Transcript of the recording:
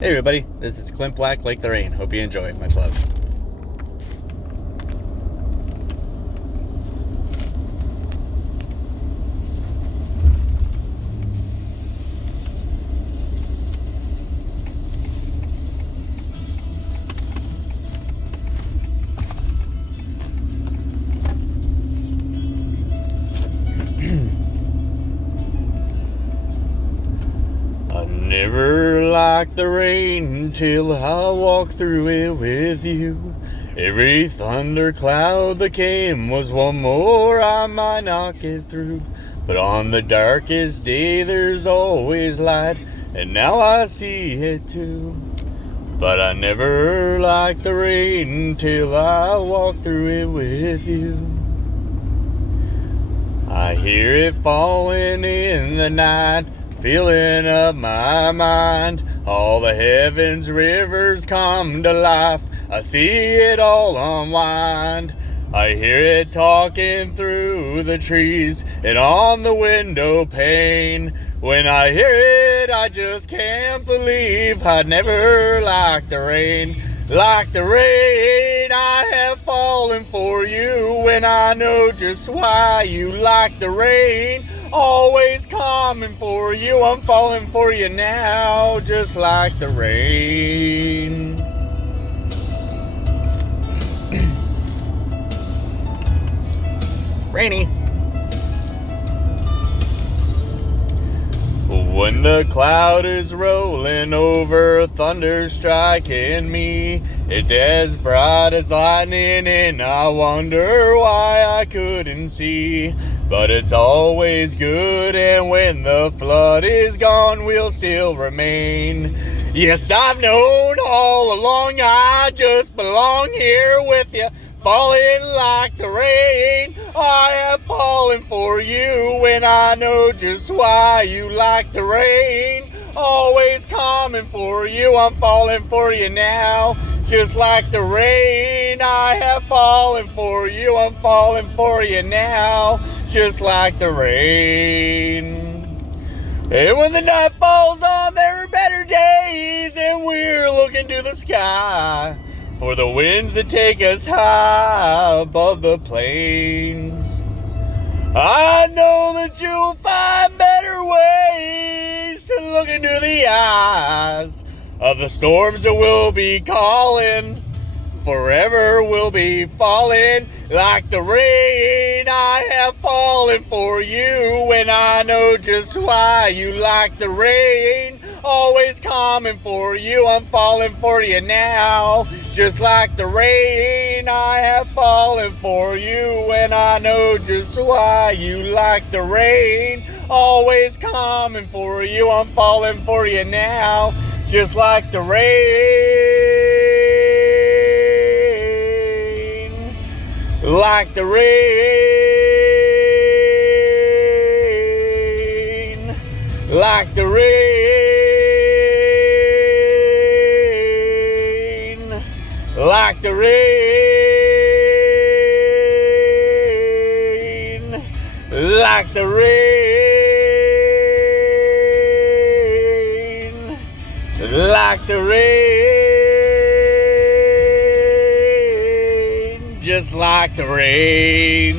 Hey everybody, this is Clint Black, Like the Rain. Hope you enjoy. Much love. I never liked the rain till I walked through it with you. Every thundercloud that came was one more I might not get through. But on the darkest day there's always light, and now I see it too. But I never liked the rain till I walked through it with you. I hear it falling in the night, filling up my mind. All the heavens rivers come to life, I see it all unwind. I hear it talking through the trees and on the window pane. When I hear it, I just can't believe I'd never liked the rain. Like the rain, I have fallen for you when I know just why you like the rain. Always coming for you, I'm falling for you now, just like the rain. Rainy. When the cloud is rolling over, thunder striking me, it's as bright as lightning and I wonder why I couldn't see. But it's always good, and when the flood is gone, we'll still remain. Yes, I've known all along I just belong here with you, falling like the rain. I have fallen for you when I know just why you like the rain. Always coming for you, I'm falling for you now, just like the rain. I have fallen for you, I'm falling for you now, just like the rain. And when the night falls on, there are better days, and we're looking to the sky for the winds that take us high above the plains. I know that you'll find better ways to look into the eyes of the storms that will be calling. Forever will be falling like the rain. I have fallen for you when I know just why you like the rain. Always coming for you, I'm falling for you now, just like the rain. I have fallen for you when I know just why you like the rain. Always coming for you, I'm falling for you now, just like the rain. Like the rain. Like the rain. Like the rain. Like the rain. Like the rain. Just like the rain.